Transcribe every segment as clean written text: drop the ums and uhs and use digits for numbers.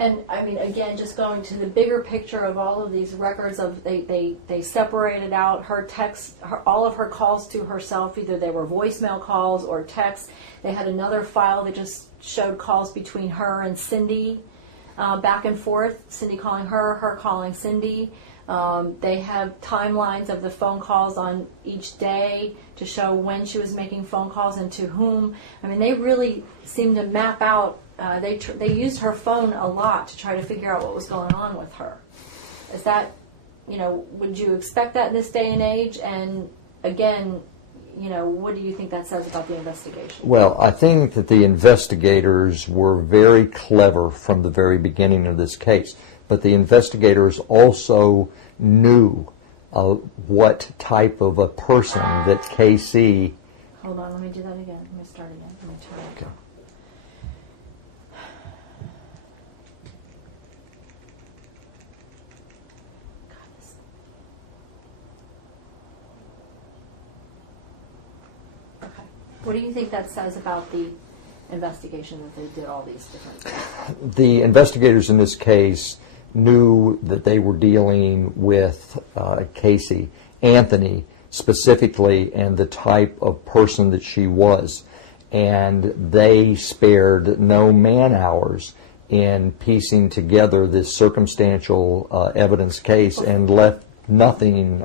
And I mean, again, just going to the bigger picture of all of these records of they separated out her texts, all of her calls to herself, either they were voicemail calls or texts. They had another file that just showed calls between her and Cindy, back and forth, Cindy calling her, her calling Cindy. They have timelines of the phone calls on each day to show when she was making phone calls and to whom. I mean, they really seem to map out. They used her phone a lot to try to figure out what was going on with her. Is that, would you expect that in this day and age? And again, what do you think that says about the investigation? Well, I think that the investigators were very clever from the very beginning of this case, but the investigators also knew what type of a person that Casey... Hold on, let me do that again. Let me start again. Let me try it. Okay. What do you think that says about the investigation that they did all these different things? The investigators in this case knew that they were dealing with Casey Anthony specifically and the type of person that she was. And they spared no man-hours in piecing together this circumstantial evidence case and left nothing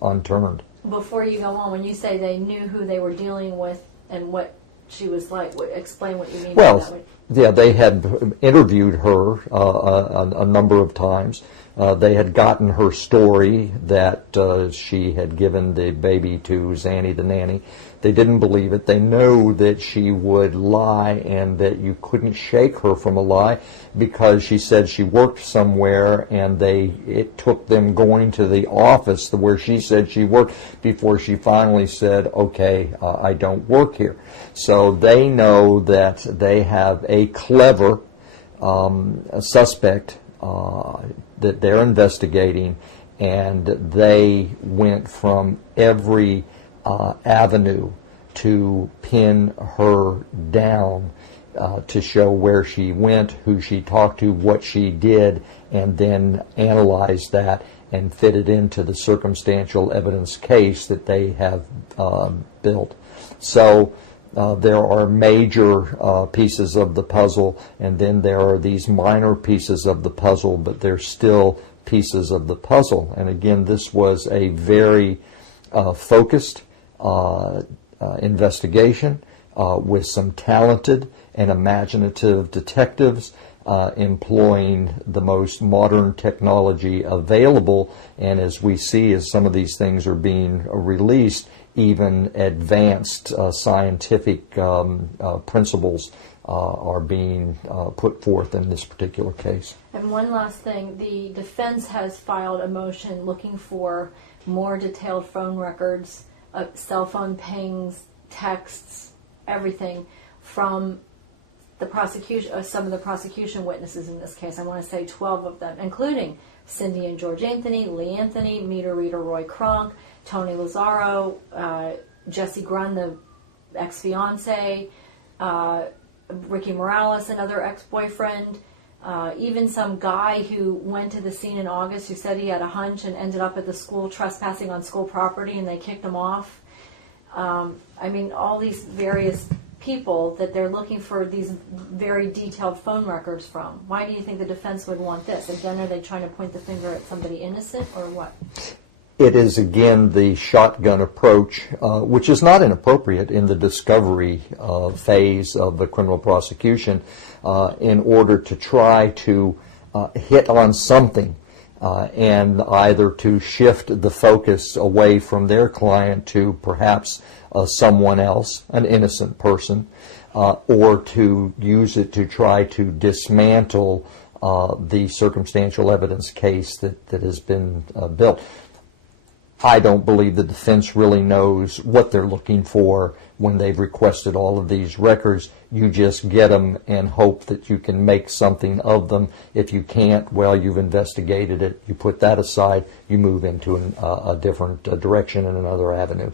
unturned. Before you go on, when you say they knew who they were dealing with and what she was like, explain what you mean by that. Yeah, they had interviewed her a number of times. They had gotten her story that she had given the baby to Zanny the nanny. They didn't believe it. They know that she would lie and that you couldn't shake her from a lie because she said she worked somewhere and it took them going to the office where she said she worked before she finally said, okay, I don't work here. So they know that they have a clever suspect that they're investigating, and they went from every avenue to pin her down to show where she went, who she talked to, what she did, and then analyze that and fit it into the circumstantial evidence case that they have built. So there are major pieces of the puzzle, and then there are these minor pieces of the puzzle, but they're still pieces of the puzzle. And again, this was a very focused investigation with some talented and imaginative detectives employing the most modern technology available. And as we see, as some of these things are being released, even advanced scientific principles are being put forth in this particular case. And one last thing, the defense has filed a motion looking for more detailed phone records, cell phone pings, texts, everything from the prosecution, some of the prosecution witnesses in this case. I want to say 12 of them, including Cindy and George Anthony, Lee Anthony, meter reader Roy Kronk, Tony Lazzaro, Jesse Grunn, the ex-fiance, Ricky Morales, another ex-boyfriend, even some guy who went to the scene in August who said he had a hunch and ended up at the school trespassing on school property and they kicked him off. I mean, all these various people that they're looking for these very detailed phone records from. Why do you think the defense would want this? Again, are they trying to point the finger at somebody innocent or what? It is, again, the shotgun approach, which is not inappropriate in the discovery phase of the criminal prosecution, in order to try to hit on something and either to shift the focus away from their client to perhaps someone else, an innocent person, or to use it to try to dismantle the circumstantial evidence case that has been built. I don't believe the defense really knows what they're looking for when they've requested all of these records. You just get them and hope that you can make something of them. If you can't, well, you've investigated it. You put that aside. You move into a different direction and another avenue.